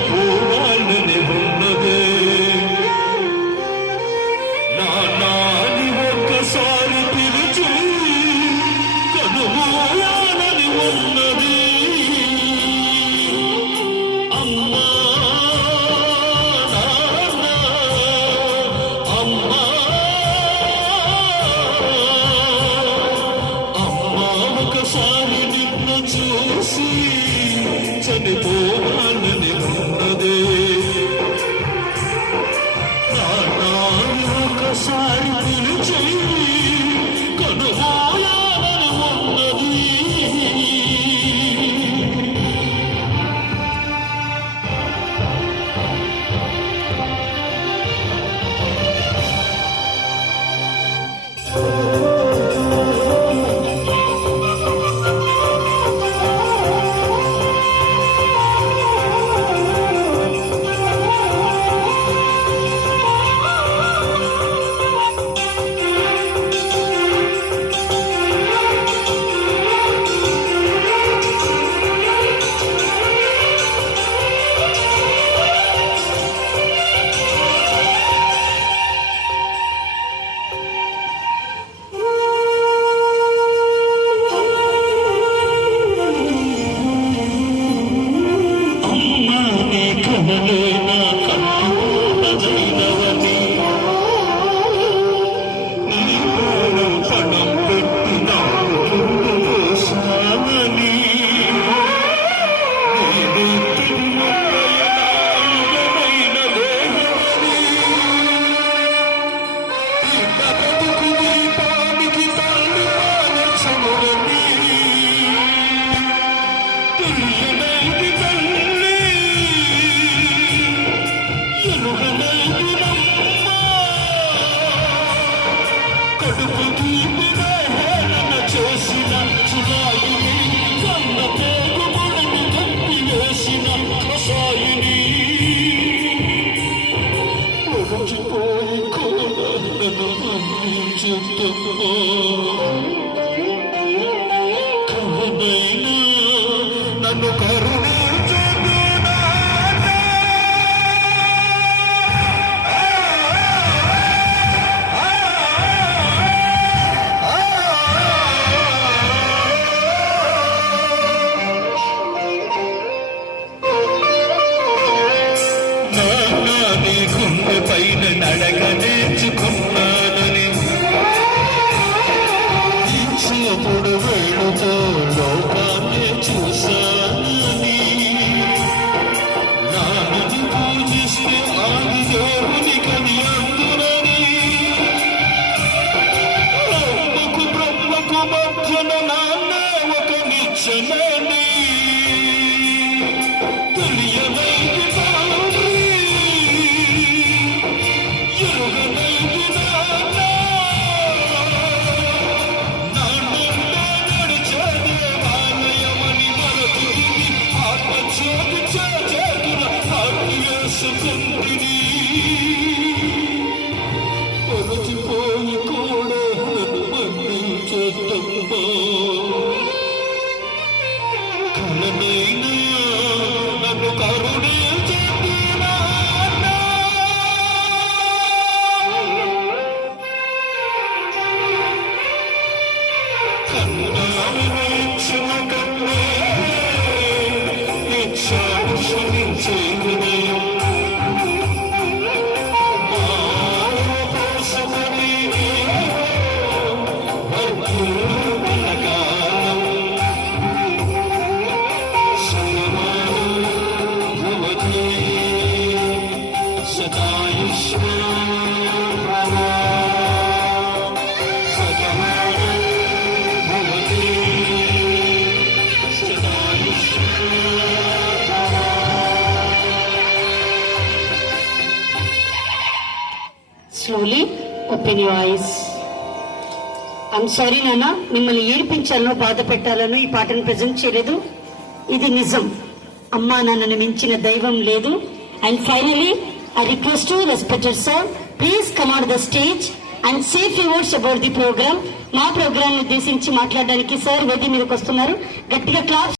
చనిపోవాలని ఉన్నదే నాని ఒక్కసారి పిలిచి కనుమోయాలని ఉన్నది అమ్మా అమ్మా అమ్మా ఒకసారి నిన్ను చూసి చనిపోవాలని ఉన్నదే నాని ఒకసారి పిలిచి కనుమోయాలని ఉన్నది నన్ను గుండె పైన నడక నేర్చుకున్నానని ఇచ్చినప్పుడు వేణుతో లోకాన్ని చూశానని నాన్నని పూజిస్తే ఆది దేవునికని అందునని బ్రహ్మకు మధ్యన నాన్న ఒక నిచ్చనని తెలియనైదు పొరచిపోయి కూడా నన్ను మన్నించేద్దమ్మా కలనైనా నన్ను కరుణించేద్దునా కన్నాను ఇచ్చిన కన్నే ఇచ్చాను క్షమించే హృదయం Slowly open your eyes. I'm sorry నాన్న, మిమ్మల్ని ఏడిపించాలనో బాధ పెట్టాలనో ఈ పాటను ప్రజెంట్ చేయలేదు. ఇది నిజం. అమ్మా నాన్నను మించిన దైవం లేదు. And finally I request you, respected sir, please come on the stage and say few words about the program. మా ప్రోగ్రామ్ ఉద్దేశించి మాట్లాడడానికి సార్ వేదిక మీదకి వస్తున్నారు. గట్టిగా క్లాప్స్